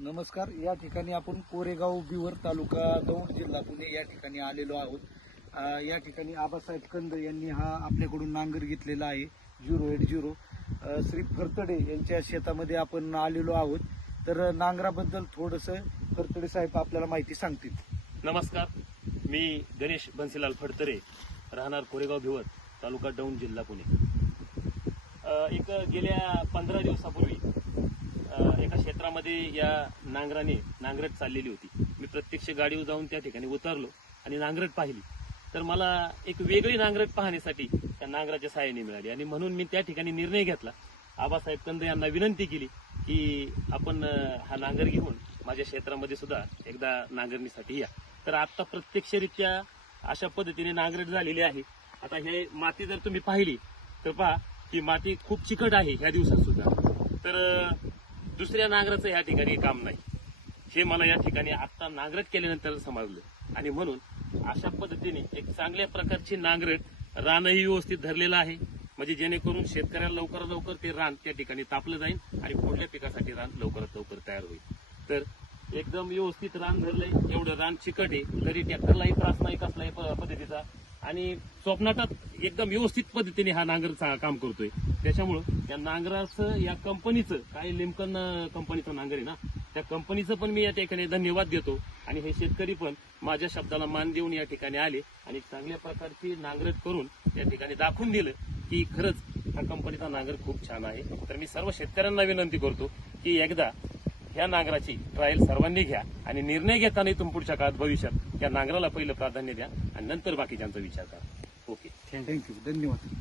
नमस्कार. या ठिकाणी आपण कोरेगाव बिवर तालुका दौंड जिल्हा पुणे या ठिकाणी आलेलो आहोत. या ठिकाणी आबासाहेब कंद यांनी हा आपल्याकडून नांगर घेतलेला आहे 080. श्री फरतडे यांच्या शेतामध्ये आपण आलेलो आहोत. तर नांगराबद्दल थोडंसं फरतडे साहेब आपल्याला माहिती सांगतील. नमस्कार, मी गणेश बन्सीलाल फडतरे, राहणार कोरेगाव भिवर तालुका दौंड जिल्हा पुणे. एक गेल्या 15 दिवसापूर्वी एका क्षेत्रामध्ये या नांगराने नांगरट चाललेली होती. मी प्रत्यक्ष गाडीवर जाऊन त्या ठिकाणी उतरलो आणि नांगरट पाहिली. तर मला एक वेगळी नांगरट पाहण्यासाठी त्या नांगराच्या सहाय्याने मिळाली आणि म्हणून मी त्या ठिकाणी निर्णय घेतला. आबासाहेब कंद यांना विनंती केली की आपण हा नांगर घेऊन माझ्या क्षेत्रामध्ये सुद्धा एकदा नांगरणीसाठी या. तर आता प्रत्यक्षरित्या अशा पद्धतीने नांगरट झालेली आहे. आता हे माती जर तुम्ही पाहिली तर पहा की माती खूप चिकट आहे ह्या दिवसात सुद्धा. तर दुसऱ्या नांगराचं या ठिकाणी काम नाही, हे मला या ठिकाणी आता नांगरट केल्यानंतर समजलं. आणि म्हणून अशा पद्धतीने एक चांगल्या प्रकारची नांगरट, रानही व्यवस्थित धरलेलं आहे, म्हणजे जेणेकरून शेतकऱ्याला लवकरात लवकर ते रान त्या ठिकाणी तापलं जाईल आणि पुढल्या पिकासाठी रान लवकरात लवकर तयार होईल. तर एकदम व्यवस्थित रान धरलंय. एवढं रान चिकट आहे तरी ट्रॅक्टरलाही त्रास नाही कसलाही पद्धतीचा, आणि स्वप्नाटात एकदम व्यवस्थित पद्धतीने हा नांगर काम करतोय. त्याच्यामुळं या नांगराचं, या कंपनीचं, काय लिमकन कंपनीचं नांगर आहे ना, त्या कंपनीचं पण मी या ठिकाणी धन्यवाद देतो. आणि हे शेतकरी पण माझ्या शब्दाला मान देऊन या ठिकाणी आले आणि चांगल्या प्रकारची नांगरट करून या ठिकाणी दाखवून दिलं की खरंच हा कंपनीचा नांगर खूप छान आहे. तर मी सर्व शेतकऱ्यांना विनंती करतो की एकदा ह्या नांगराची ट्रायल सर्वांनी घ्या आणि निर्णय घेताना इथून पुढच्या काळात भविष्यात या नांगराला पहिलं प्राधान्य द्या आणि नंतर बाकीच्यांचा विचार करा. ओके, थँक्यू, धन्यवाद.